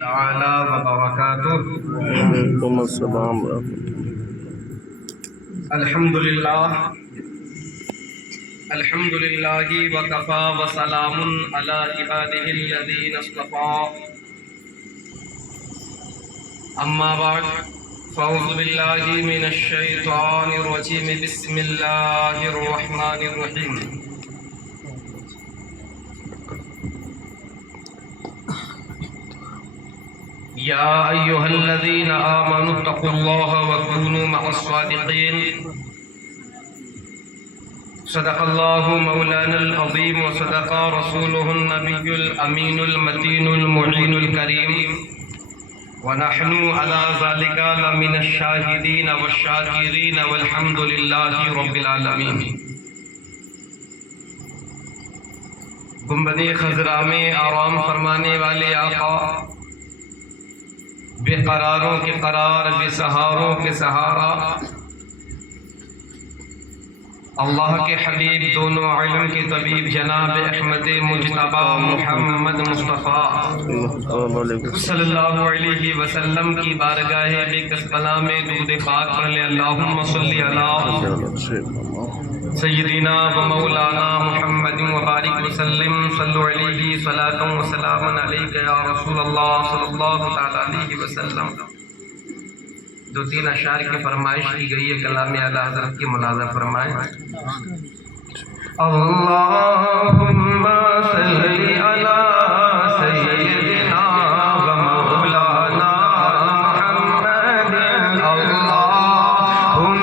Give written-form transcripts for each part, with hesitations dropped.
تعالى وبركاته. وعليكم السلام ورحمة الله. الحمد لله وكفى وسلام على عباده الذين اصطفى. أما بعد فأعوذ بالله من الشيطان الرجيم. بسم الله الرحمن الرحيم. يا أيها الذين آمنوا اتقوا الله وكونوا مع الصادقين. صدق الله مولانا العظيم وصدق رسوله النبي الأمين المتين المعين الكريم، ونحن على ذلك لمن الشاهدين والشاكرين والحمد لله رب العالمين. گنبد خضرا میں آرام فرمانے والے آقا، بے قراروں کے قرار، بے سہاروں کے سہارا، اللہ کے حبیب دونوں علم کے طبیب جناب احمد مجتبی محمد مصطفیٰ صلی اللہ علیہ وسلم کی بارگاہ بے کس بلا میں درود پاک پڑھ لے. اللہم صلی علی سیدنا و مولانا محمد وبارک وسلم. صلو علیہ صلاۃ و سلام علیک یا رسول اللہ صلی اللہ تعالی علیہ وسلم. دو تین اشعار کی فرمائش کی گئی ہے، کلام اعلیٰ حضرت کی ملاحظہ فرمائیں. اللہم صلی علی سیدنا و مولانا محمد. اللہم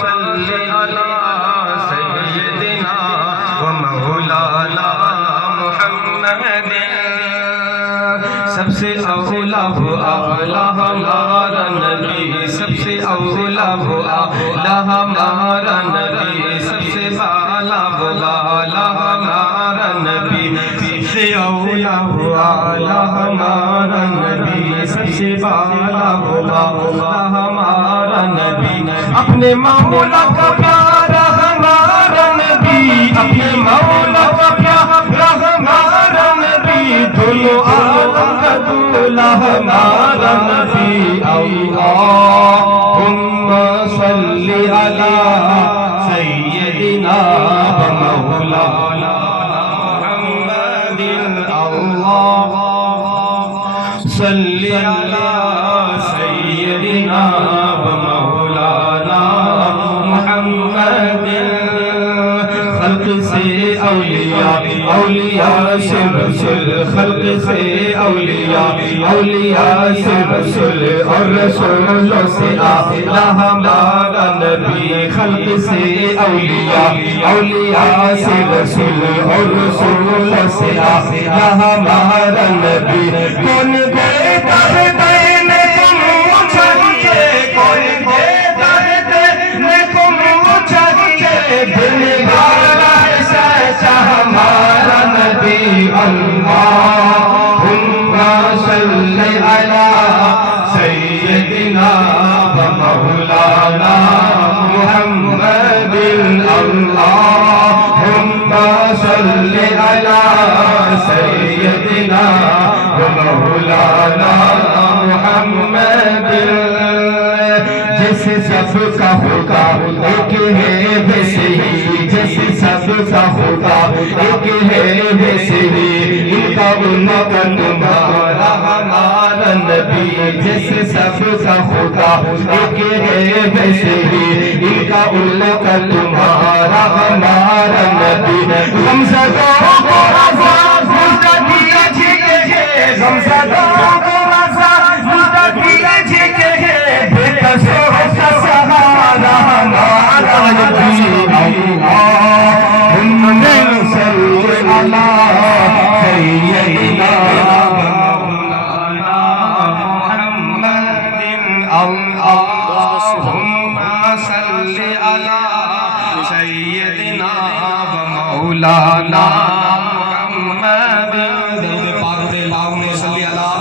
صلی علی سیدنا و مولانا محمد. سب سے اولا وہ اعلیٰ ہمارا نبی، سب سے اولا وہ اعلیٰ ہمارا نبی، سب سے اعلیٰ وہ اعلیٰ ہمارا نبی، سب سے اولا وہ اعلیٰ ہمارا نبی، سب سے اعلیٰ وہ اعلیٰ ہمارا نبی. اپنے مولا کا پیارا ہمارا نبی، اپنے مولا کا پیارا ہمارا نبی، دونوں عالم کا دولا ہمارا نبی. اللہم صلی علی سیدنا و مولانا محمد. اللہم صلی علی سیدنا و مولانا محمد. خلق سے اولیاء، اولیاء سے رسول، خلق سے اولیاء، اولیاء سے رسول، اور رسولوں سے اعلیٰ ہمارا نبی. خلق سے اولیاء، اولیاء سے رسول، اور رسولوں سے اعلیٰ ہمارا نبی. کون دیتا ہے دینے کو منہ چاہیے، کون دیتا ہے دینے کو منہ چاہیے، دینے والا سچا ہمارا نبی. اللہم صلی علی سیدنا و مولانا محمد. اللہم صلی علی سیدنا و مولانا محمد. جیسے سب کا خدا ایک ہے ویسے ہی، جیسے سب کا خدا ایک ہے ویسے ہی، ان کا ان کا تمہارا ہمارا نبی. جیسے سب کا خدا ایک ہے ویسے ہی، ان کا ان کا تمہارا ہمارا نبی. غمزدوں کو رضا مصطفی جی کے ہے، غمزدوں کو رضا مصطفی جی کے ہے، بے کسوں کا سہارا ہمارا نبی. اللہم صلی علی سیدنا و مولانا محمد. اللہم صلی علی سیدنا و مولانا محمد. اللہم صلی علی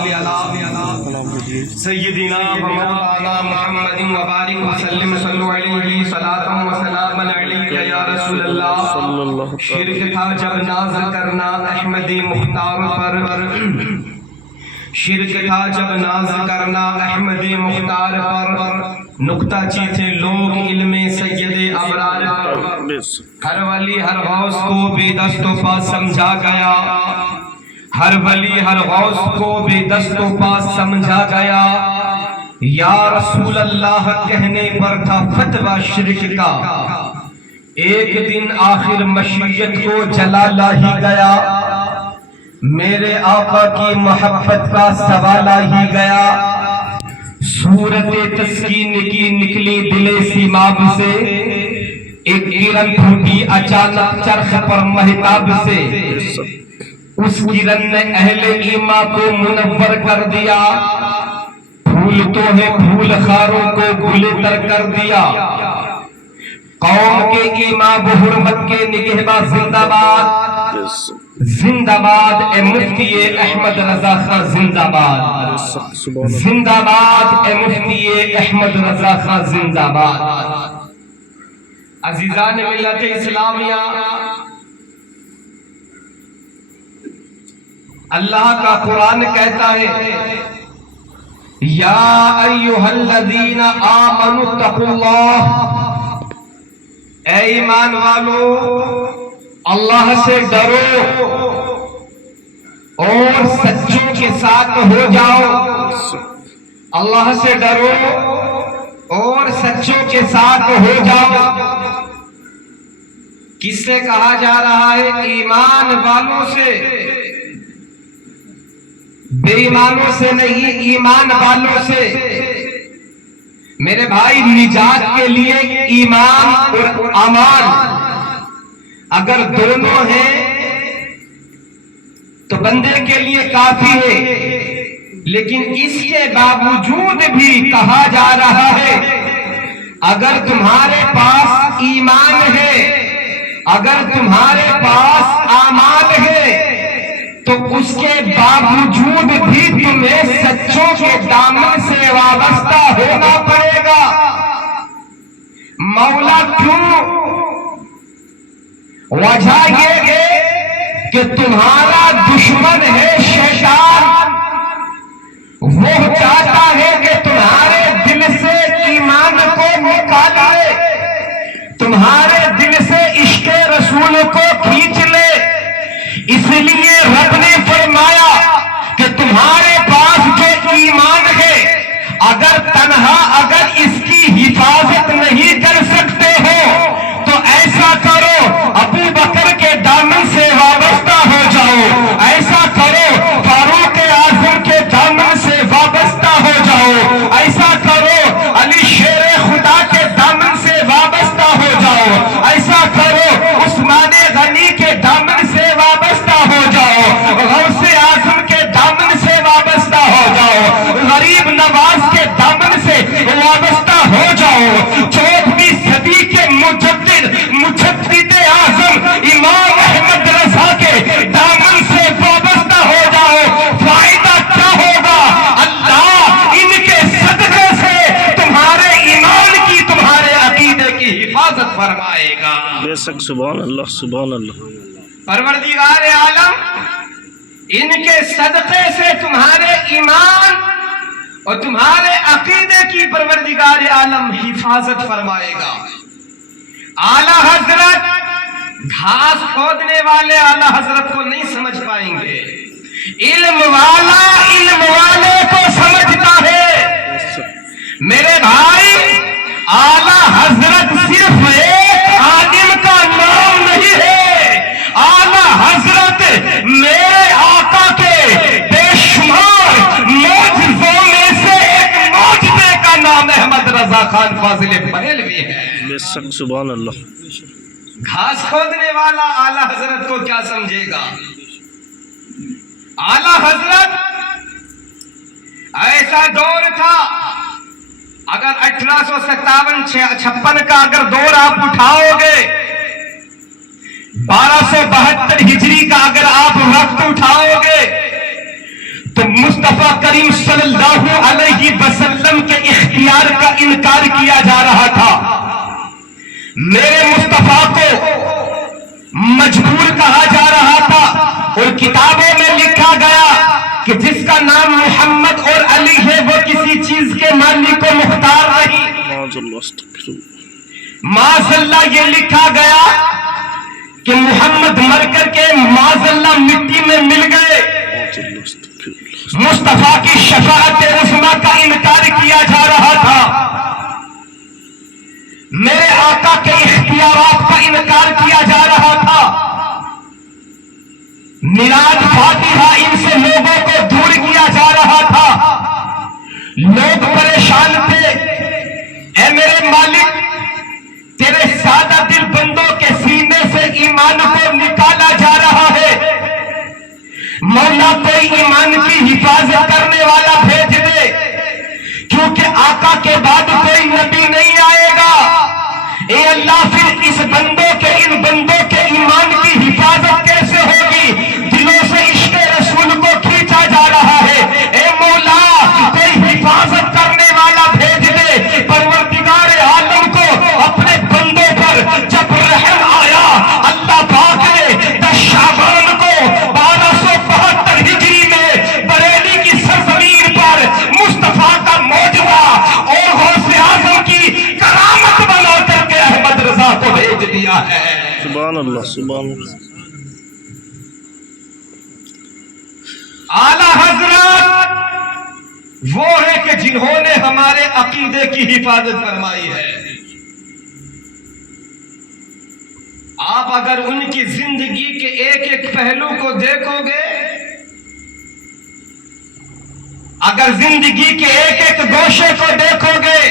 سیدنا و مولانا محمد وبارک وسلم. صلو علیہ صلاۃ و سلام علیک یا رسول اللہ. شرک تھا جب ناز کرنا احمد مختار پر، شرک تھا جب ناز کرنا احمد مختار پر، نکتہ چیتھے لوگ علم سید ابرار پر، ہر ولی ہر غوث کو بے دست و پا سمجھا گیا، ہر ولی ہر غوث کو بے دست و پا سمجھا گیا، یا رسول اللہ کہنے پر تھا فتویٰ شرک کا، ایک دن آخر مشیت کو جلالا ہی گیا، میرے آقا کی محبت کا سوالا ہی گیا، صورت تسکین کی نکلی دل سیماب سے، ایک کرن پھوٹی اچانک چرخ پر مہتاب سے، اس کرن نے اہل ایمان کو منور کر دیا، پھول تو ہے پھول خاروں کو گل تر کر دیا، قوم کے ایمان و حرمت کے نگہباں زندہ باد، زندہ باد اے مفتی احمد رضا خان، زندہ باد، زندہ باد اے مفتی احمد رضا خان، زندہ باد۔ عزیزان ملت اسلامیہ، اللہ کا قرآن کہتا ہے یا ایھا الذین آمنوا اتقوا اللہ، اے ایمان والو اللہ سے ڈرو اور سچوں کے ساتھ ہو جاؤ، اللہ سے ڈرو اور سچوں کے ساتھ ہو جاؤ۔ کس سے کہا جا رہا ہے؟ ایمان والوں سے، بے ایمانوں سے نہیں، ایمان والوں سے۔ میرے بھائی، نجات کے لیے ایمان اور امان اگر دونوں ہیں تو بندے کے لیے کافی ہے، لیکن اس کے باوجود بھی کہا جا رہا ہے اگر تمہارے پاس ایمان ہے، اگر تمہارے پاس امان ہے، تو اس کے باوجود بھی تمہیں سچوں کے دامن سے وابستہ ہونا پڑے گا۔ مولا کیوں؟ وجہ یہ ہے کہ تمہارا دشمن ہے شیطان، وہ چاہتا ہے کہ تمہارے دل سے ایمان کو نکال لے، تمہارے دل سے عشق رسول کو کھینچ لے۔ اس لیے رب نے فرمایا کہ تمہارے پاس جو ایمان ہے، اگر تنہا اگر اس کی حفاظت نہیں کر سکتے ہو تو ایسا کرو ابو بکر کے دامن سے وابستہ ہو جاؤ، ایسا کرو فاروق اعظم کے دامن سے وابستہ ہو جاؤ، ایسا کرو علی شیر خدا کے دامن سے وابستہ ہو جاؤ، ایسا کرو عثمان غنی کے دامن سے وابستہ ہو جاؤ، غوث اعظم کے دامن سے وابستہ ہو جاؤ، غریب نواز کے دامن سے وابستہ ہو جاؤ، 14ویں صدی کے مجدد اعظم امام احمد رضا کے دامن سے وابستہ ہو جاؤ۔ فائدہ کیا ہوگا؟ اللہ ان کے صدقے سے تمہارے ایمان کی، تمہارے عقیدے کی حفاظت فرمائے گا۔ بے شک، سبحان اللہ، سبحان اللہ۔ پروردگار عالم ان کے صدقے سے تمہارے ایمان اور تمہارے عقیدے کی پروردگار عالم حفاظت فرمائے گا۔ اعلیٰ حضرت گھاس کھودنے والے اعلیٰ حضرت کو نہیں سمجھ پائیں گے، علم والا علم والے کو سمجھتا ہے۔ میرے بھائی، اعلیٰ حضرت صرف ایک عالم کا نام نہیں ہے، اعلیٰ حضرت میرے آقا کے بے شمار معجزوں میں سے ایک معجزے کا نام احمد رضا خان فاضل بریلوی ہے۔ بے شک، سبحان اللہ۔ گھاس کھودنے والا اعلیٰ حضرت کو کیا سمجھے گا؟ اعلیٰ حضرت ایسا دور تھا، اگر 1857-56 کا اگر دور آپ اٹھاؤ گے، 1272 ہجری کا اگر آپ وقت اٹھاؤ گے، تو مصطفیٰ کریم صلی اللہ علیہ وسلم کے اختیار کا انکار کیا جا رہا تھا۔ میرے مصطفیٰ کو مجبور کہا جا رہا تھا، اور کتابوں میں لکھا گیا کہ جس کا نام محمد اور علی ہے وہ کسی چیز کے مالک و مختار نہیں. معاذ اللہ استغفر اللہ. معاذ اللہ یہ لکھا گیا کہ محمد مر کر کے معاذ اللہ مٹی میں مل گئے. معاذ اللہ استغفر اللہ. مصطفیٰ کی شفاعت عظمیٰ کا انکار کیا جا رہا تھا. میرے آقا کے اختیارات کا انکار کیا جا رہا تھا. میلاد فاتحہ ان سے لوگوں کو دور کیا جا رہا تھا. لوگ پریشان تھے. اے میرے مالک، تیرے سادہ دل بندوں کے سینے سے ایمان کو نکالا جا رہا ہے. مولا کوئی ایمان کی حفاظت کرنے والا بھیج دے، کیونکہ آقا کے بعد کوئی نبی نہیں آئے گا. اے اللہ، پھر اس بندوں کے ان بندوں کے ایمان کی حفاظت کیسے ہوگی؟ دلوں سے عشق رسول کو کھینچا جا رہا ہے. اے مولا، کوئی حفاظت کرنے والا بھیج دے. پروردگار عالم کو اپنے بندوں پر جب رحم آیا، اللہ پاک نے 10 شعبان کو 1272 ہجری میں بریلی کی سرزمین پر مصطفیٰ کا معجزہ اور غوث اعظم کی کرامت بنا کر کے احمد رضا کو بھیج دیا ہے. سبحان اللہ سبحان اللہ. اعلیٰ حضرت وہ ہے کہ جنہوں نے ہمارے عقیدے کی حفاظت فرمائی ہے. آپ اگر ان کی زندگی کے ایک ایک پہلو کو دیکھو گے، اگر زندگی کے ایک ایک گوشے کو دیکھو گے،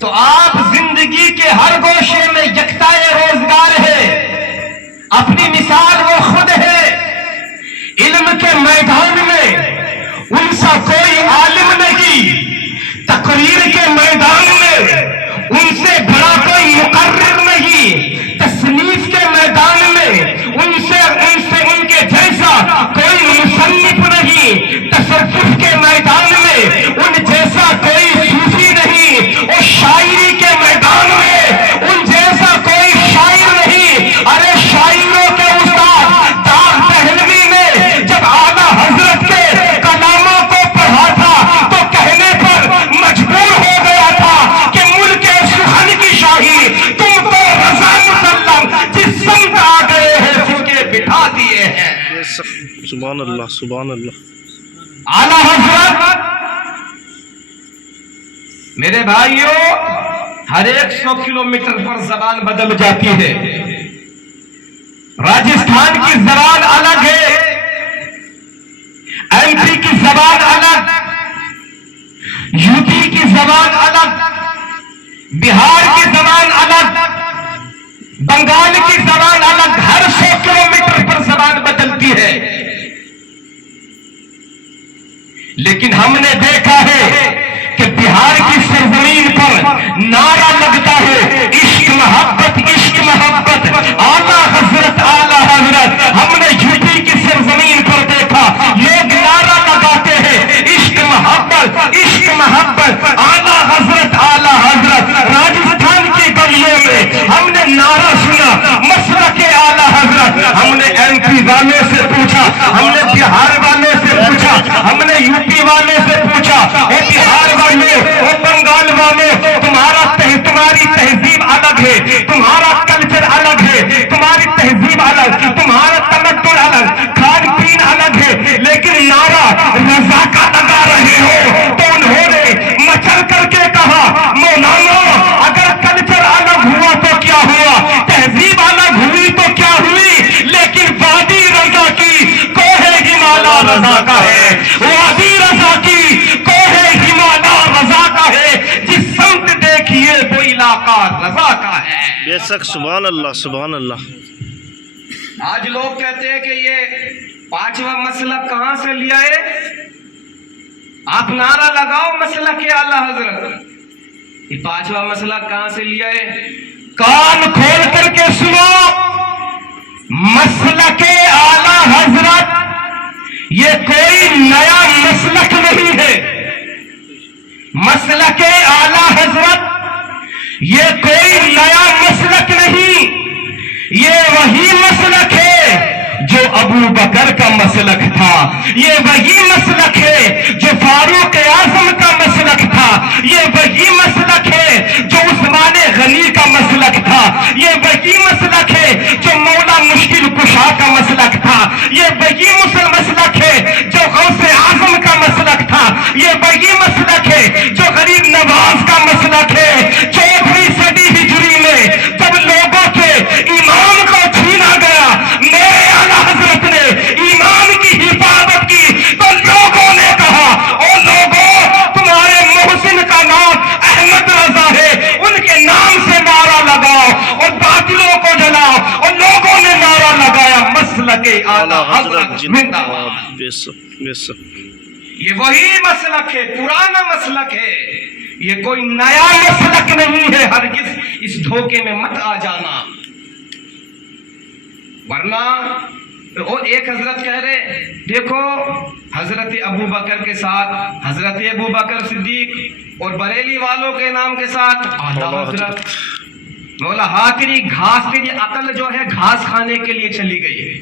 تو آپ زندگی کے ہر گوشے میں یکتائے روزگار ہے. اپنی مثال وہ خود ہے. علم کے میدان میں ان سا کوئی عالم نہیں. تقریر کے میدان میں ان سے بڑا کوئی مقرر نہیں. تصنیف کے میدان میں ان کے جیسا کوئی مصنف نہیں. تصوف کے میدان میں ان جیسا کوئی صوفی نہیں. اور شاعری کے میدان میں ان جیسا کوئی شاعر نہیں. ارے شاعروں کے استاد داغ دہلوی نے جب اعلیٰ حضرت کے کلاموں کو پڑھا تھا تو کہنے پر مجبور ہو گیا تھا کہ ملک سخن کی شاہی تم تو رضا مسلم جس سمت آ گئے ہیں اس کے بٹھا دیے ہیں. سبحان اللہ سبحان اللہ. اعلیٰ حضرت میرے بھائیوں، ہر 100 کلومیٹر پر زبان بدل جاتی ہے. راجستھان کی زبان الگ ہے، ایم پی کی زبان الگ، یو پی کی زبان الگ، بہار کی زبان الگ، بنگال کی زبان الگ. ہر 100 کلومیٹر پر زبان بدلتی ہے. لیکن ہم نے دیکھا ہے کہ بہار کی سرزمین پر نعرہ لگتا ہے عشق محبت عشق محبت. اعلیٰ حضرت ہم نے یو پی کی سرزمین پر دیکھا لوگ نعرہ لگاتے ہیں عشق محبت عشق محبت. اعلیٰ حضرت راجستھان کی گلیوں میں ہم نے نعرہ سنا مسلک اعلیٰ حضرت. ہم نے ایم پی والے سے پوچھا، ہم نے بہار والے سے پوچھا، ہم نے یو پی والے سے پوچھا، اے بہار والے اے بنگال والے، تمہاری تہذیب الگ ہے، تمہارا کلچر الگ ہے، تمہاری تہذیب الگ، تمہارا تمدن الگ، کھان پین الگ ہے، لیکن نعرہ رضا کا لگا رہے ہو. تو انہوں نے مچل کر کے کہا مولانا اگر کلچر الگ ہوا تو کیا ہوا، تہذیب الگ ہوئی تو کیا ہوئی، لیکن وادی رضا کی کوہ ہمالا رضا کا ہے. وادی رضا کی کوہ ہمالا رضا کا ہے. جس سمت دیکھیے وہ علاقہ رضا کا ہے. بے شک سبحان اللہ سبحان اللہ. آج لوگ کہتے ہیں کہ یہ 5واں مسلک کہاں سے لیا ہے؟ آپ نعرہ لگاؤ مسلک اعلیٰ حضرت. یہ 5واں مسلک کہاں سے لیا ہے؟ کان کھول کر کے سنو. مسلک اعلیٰ حضرت یہ کوئی نیا مسلک نہیں ہے. مسلک اعلیٰ حضرت یہ کوئی نیا مسلک نہیں، یہ وہی مسلک ہے جو ابو بکر کا مسلک تھا، یہ وہی مسلک ہے جو فاروق اعظم کا مسلک تھا، یہ وہی مسلک ہے جو عثمان غنی کا مسلک تھا، یہ وہی مسلک ہے جو مولا مشکل کشا کا مسلک تھا، یہ وہی مسلک ہے جو غوث اعظم کا مسلک تھا، یہ وہی مسلک ہے جو غریب نواز کا مسلک ہے۔ 14ویں صدی ہجری میں جب لوگوں کے ایمان کو چھینا گیا، میرے اعلیٰ حضرت نے ایمان کی حفاظت کی تو لوگوں نے کہا او لوگوں تمہارے محسن کا نام احمد رضا ہے، ان کے نام سے نعرہ لگاؤ اور باطلوں کو جلاؤ، اور لوگوں نے نعرہ لگایا مسلک اعلیٰ حضرت زندہ باد۔ بے شک بے شک یہ وہی مسلک ہے، پرانا مسلک ہے، یہ کوئی نیا مسلک نہیں ہے، ہرگز اس دھوکے میں مت آ جانا۔ ورنہ وہ ایک حضرت کہہ رہے دیکھو حضرت ابو بکر کے ساتھ حضرت ابو بکر صدیق اور بریلی والوں کے نام کے ساتھ اعلیٰ حضرت مولا ہاتری گھاس کے لیے عقل جو ہے گھاس کھانے کے لیے چلی گئی ہے۔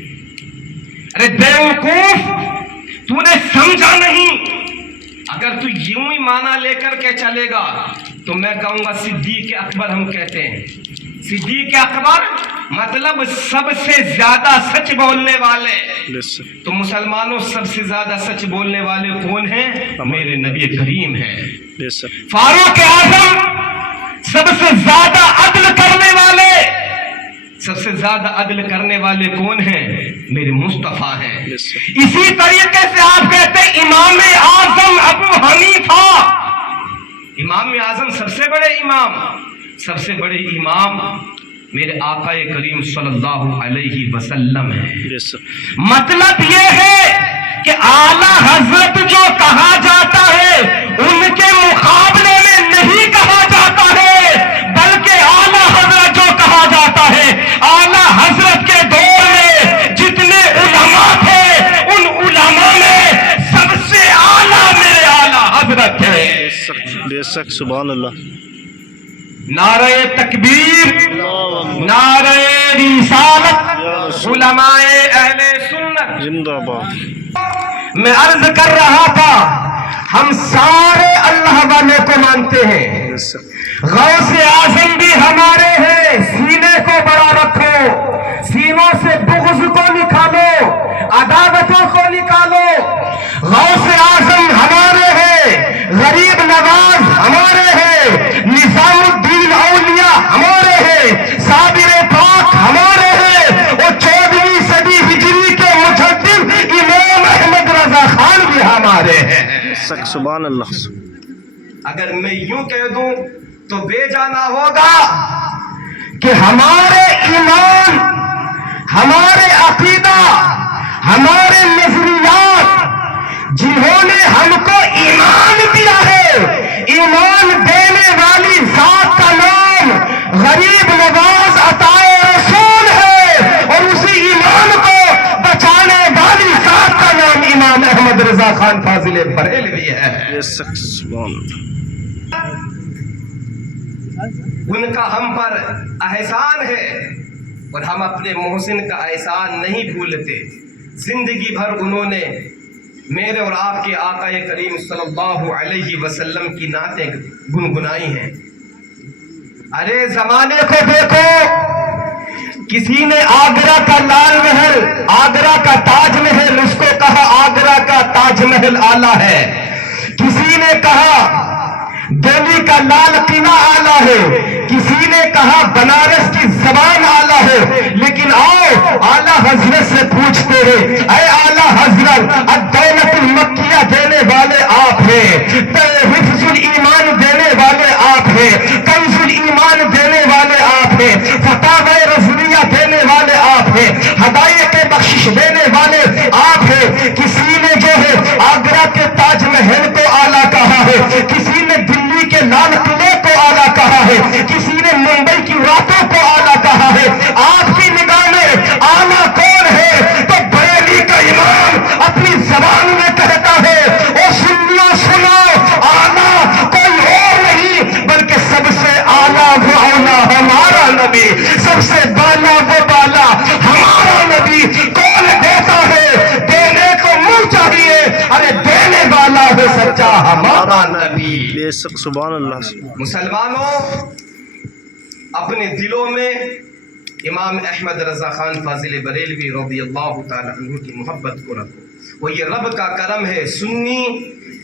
ارے بیوقوف تو نے سمجھا نہیں، اگر تو یوں ہی مانا لے کر کے چلے گا تو میں کہوں گا صدیق اکبر ہم کہتے ہیں، صدیق اکبر مطلب سب سے زیادہ سچ بولنے والے۔ بے شک تو مسلمانوں سب سے زیادہ سچ بولنے والے کون ہیں؟ میرے نبی کریم ہیں۔ بے شک فاروق اعظم سب سے زیادہ عدل کرنے والے، سب سے زیادہ عدل کرنے والے کون ہیں؟ میرے مصطفیٰ ہیں۔ بے شک اسی طریقے سے آپ کہتے ہیں امام اعظم ابو حنیفہ، امام اعظم سب سے بڑے امام، سب سے بڑے امام میرے آقا کریم صلی اللہ علیہ وسلم ہیں۔ بے شک مطلب یہ ہے کہ اعلیٰ حضرت جو کہا جاتا ہے ان کے مقابلے میں نہیں کہا جاتا ہے، بلکہ اعلیٰ حضرت جو کہا جاتا ہے، اعلیٰ حضرت کے دور میں جتنے علماء تھے ان علماء میں سب سے اعلیٰ میرے اعلیٰ حضرت تھے۔ بے شک سبحان اللہ۔ نعرہ تکبیر، نعرہ رسالت، علماء اہل سنت زندہ باد۔ میں عرض کر رہا تھا ہم سارے اللہ والے کو مانتے ہیں، بے شک غوث اعظم بھی ہمارے ہیں، سینے کو بڑا رکھو، سینوں سے بغض کو نکالو، عداوتوں کو نکالو۔ غوث اعظم ہمارے ہیں، غریب نواز ہمارے ہیں، نظام الدین اولیاء ہمارے ہیں، صابر پاک ہمارے ہیں، اور 14ویں صدی ہجری کے مجدد امام احمد رضا خان بھی ہمارے ہیں۔ بے شک سبحان اللہ۔ اگر میں یوں کہہ دوں تو بے جانا ہوگا کہ ہمارے ایمان، ہمارے عقیدہ، ہمارے نظریات جنہوں نے ہم کو ایمان دیا ہے، ایمان دینے والی ذات کا نام غریب نواز عطائے رسول ہے، اور اسی ایمان کو بچانے والی ذات کا نام امام احمد رضا خان فاضل بریلوی ہے۔ بے شک سبحان اللہ۔ ان کا ہم پر احسان ہے اور ہم اپنے محسن کا احسان نہیں بھولتے۔ زندگی بھر انہوں نے میرے اور آپ کے آقا کریم صلی اللہ علیہ وسلم کی نعتیں گنگنائی ہیں۔ ارے زمانے کو دیکھو، کسی نے آگرہ کا لال محل، آگرہ کا تاج محل، اس کو کہا آگرہ کا تاج محل اعلیٰ ہے۔ کسی نے کہا دہلی کا لال قلعہ اعلیٰ ہے، کسی نے کہا بنارس کی زبان اعلیٰ ہے، لیکن آؤ اعلیٰ حضرت سے پوچھتے ہیں، اے اعلیٰ حضرت الدولت المکیہ دینے والے آپ ہیں، حفظ الایمان دینے والے آپ ہیں، کنز الایمان دینے والے آپ ہیں، فتاوی رضویہ دینے والے آپ ہیں، ہدایت بخشش دینے والے آپ ہیں۔ کسی نے جو ہے آگرہ کے تاج محل کو اعلیٰ کہا ہے، کسی نے دلی کے لال قلعے کو اعلیٰ کہا ہے، کسی نے ممبئی کی راتوں کو اعلیٰ کہا ہے۔ آپ کی نگاہ میں اعلیٰ کون ہے؟ تو بریلی کا امام اپنی زبان میں کہتا ہے سے سچا ہمارا نبی۔ بے شک سبحان اللہ۔ مسلمانوں، اپنے دلوں میں امام احمد رضا خان فاضل بریلوی رضی اللہ تعالی عنہ کی محبت کو رکھو۔ وہ یہ رب کا کرم ہے، سنی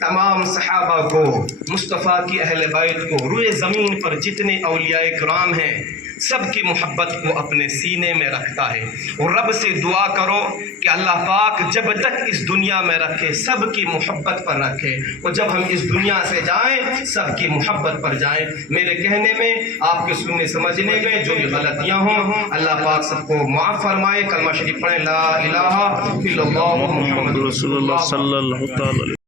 تمام صحابہ کو، مصطفیٰ کی اہل بیت کو، روئے زمین پر جتنے اولیاء کرام ہیں سب کی محبت کو اپنے سینے میں رکھتا ہے۔ اور رب سے دعا کرو کہ اللہ پاک جب تک اس دنیا میں رکھے سب کی محبت پر رکھے، اور جب ہم اس دنیا سے جائیں سب کی محبت پر جائیں۔ میرے کہنے میں، آپ کے سننے سمجھنے میں جو بھی غلطیاں ہوں اللہ پاک سب کو معاف فرمائے۔ کلمہ شریف پڑھیں، لا الہ الا اللہ محمد رسول اللہ صلی اللہ تعالی